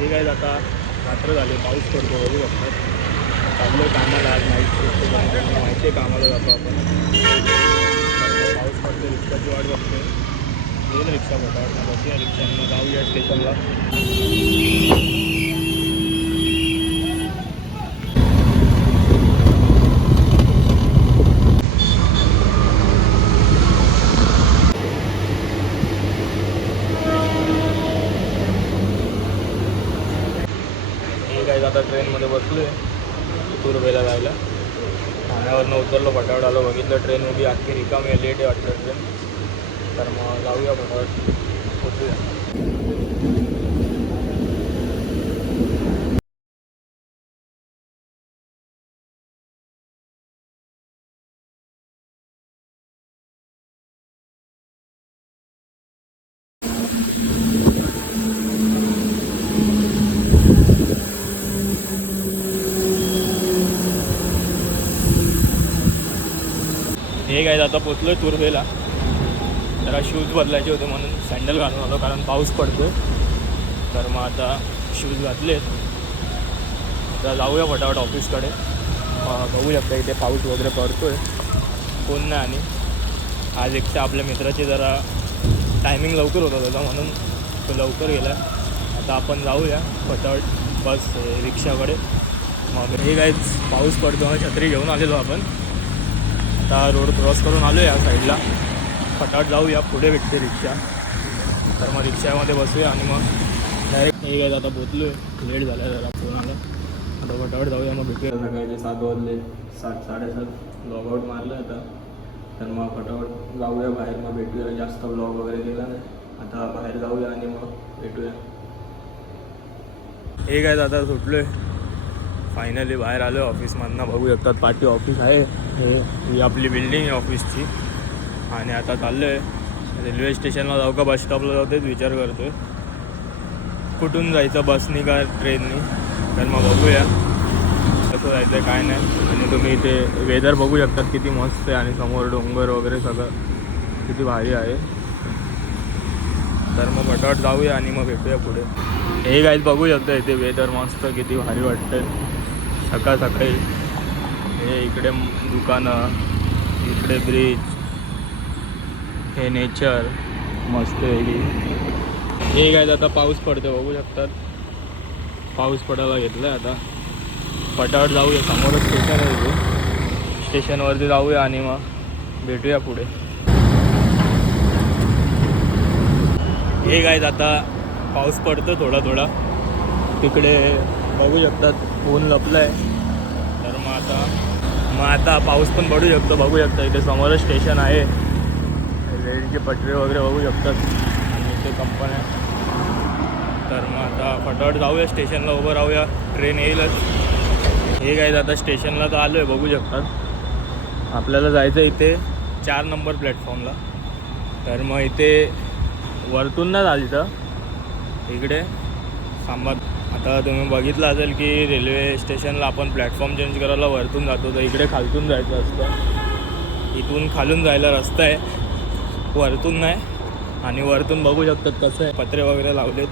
हे काय आता रात्र झाले, पाऊस पडतो बघू शकतात. चाललो कामाला, आज नाईट शिफ्ट माहिती आहे कामाला जातो आपण. पाऊस पडतो, रिक्षाची वाट बघतोय. येईल रिक्षा फटाफट बसूया रिक्षांना, जाऊया स्टेशनला. आता ट्रेनमध्ये बसलो आहे तुरवेला जायला. ठाण्यावरनं उतरलो, फटाफट आलो, बघितलं ट्रेन उभी अख्खी रिकामी आहे, लेट आहे वाटतं ट्रेन. तर मग जाऊया फटाफट, पोचूया. हे काय आता पोचलो आहे तुरवेला. जरा शूज बदलायचे होते म्हणून सँडल घालून आलो, कारण पाऊस पडतो. तर मग आता शूज घातलेत. आता जाऊया फटाफट ऑफिसकडे. बघू शकता इथे पाऊस वगैरे पडतो आहे, कोण नाही. आणि आज एकटा आपल्या मित्राची जरा टायमिंग लवकर होता त्याचा, म्हणून तो लवकर गेला. आता आपण जाऊया फटाफट बस रिक्षाकडे. मग हे काय पाऊस पडतो, छत्री घेऊन आलेलो आपण. आता रोड क्रॉस करून आलो या साईडला. फटाफट जाऊया, पुढे भेटते रिक्षा. तर मग रिक्षामध्ये बसूया आणि मग डायरेक्ट हे काय आता पोचलो आहे. लेट झाला जरा, फोन आला. आता फटाफट जाऊया, मग भेटूया. सकाळचे 7 वाजले, 7 साडेसात लॉगआउट मारलं आता. तर मग फटाफट जाऊया बाहेर, मग भेटूया. जास्त ब्लॉग वगैरे केला नाही, आता बाहेर जाऊया आणि मग भेटूया. हे काय आता सुटलो आहे, फायनली बाहेर आलो ऑफिसमधनं. बघू शकतात पाठी ऑफिस आहे, ही आपली बिल्डिंग आहे ऑफिसची. आणि आता चाललो आहे रेल्वे स्टेशनला जाऊ का बस स्टॉपला जाऊ, तेच विचार करतो आहे कुठून जायचं, बसनी का ट्रेननी. तर मग बघूया कसं जायचं आहे काय नाही. आणि तुम्ही इथे वेदर बघू शकतात किती मस्त आहे, आणि समोर डोंगर वगैरे सगळं किती भारी आहे. तर मग फटाफट जाऊया आणि मग भेटूया पुढे. हे काय बघू शकता इथे वेदर मस्त किती भारी वाटतं सकाळ सकाळी. हे इकडे दुकानं, इकडे ब्रिज, हे नेचर मस्त वेगळी. हे काय आता पाऊस पडतो बघू शकतात, पाऊस पडायला घेतला आहे आता. फटाफट जाऊया, समोरच स्टेशन आहे इथे. स्टेशनवरती जाऊया आणि मग भेटूया पुढे. हे काय आता पाऊस पडतो थोडा थोडा, तिकडे बघू शकतात ऊन लपलं आहे. तर मग आता पाऊस पण पडू शकतो. बघू शकता इथे समोरच स्टेशन आहे, रेल्वेचे पटरी वगैरे बघू शकतात, आणि इथे कंपन्या. तर मग आता फटाफट जाऊया स्टेशनला, उभं राहूया, ट्रेन येईलच. हे काय आता स्टेशनला तर आलो आहे, बघू शकतात. आपल्याला जायचं इथे 4 नंबर प्लॅटफॉर्मला. तर मग इथे वरतून ना झालं इकडे सांबा. आता तुम्ही बघितलं असेल की रेल्वे स्टेशनला आपण प्लॅटफॉर्म चेंज करायला वरतून जातो, तर इकडे खालतून जायचं असतं. इथून खालून जायला रस्ता आहे, वरतून नाही. आणि वरतून बघू शकतात कसं आहे, पत्रे वगैरे लावलेत.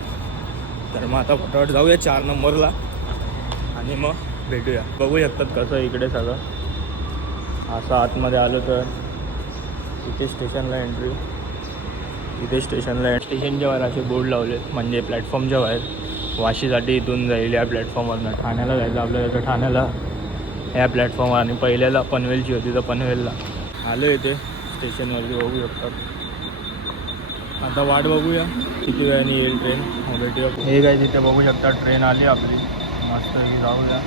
तर मग आता फटाफट जाऊया 4 नंबरला आणि मग भेटूया. बघू शकतात कसं इकडे सगळं. असं आतमध्ये आलो तर इथे स्टेशनला एंट्री. इथे स्टेशनच्या वर असे बोर्ड लावलेत, म्हणजे प्लॅटफॉर्मच्या बाहेर. वाशीसाठी इथून जाईल या प्लॅटफॉर्मवरनं. ठाण्याला जायचं आपल्याला, तर ठाण्याला या प्लॅटफॉर्मवर. आणि पहिल्याला पनवेलची होती तर पनवेलला. आलो इथे स्टेशनवरती, बघू शकतात. आता वाट बघूया किती वेळाने येईल ट्रेन, भेटूया. हे काय तिथे बघू शकता ट्रेन आली आपली, मस्त जाऊया.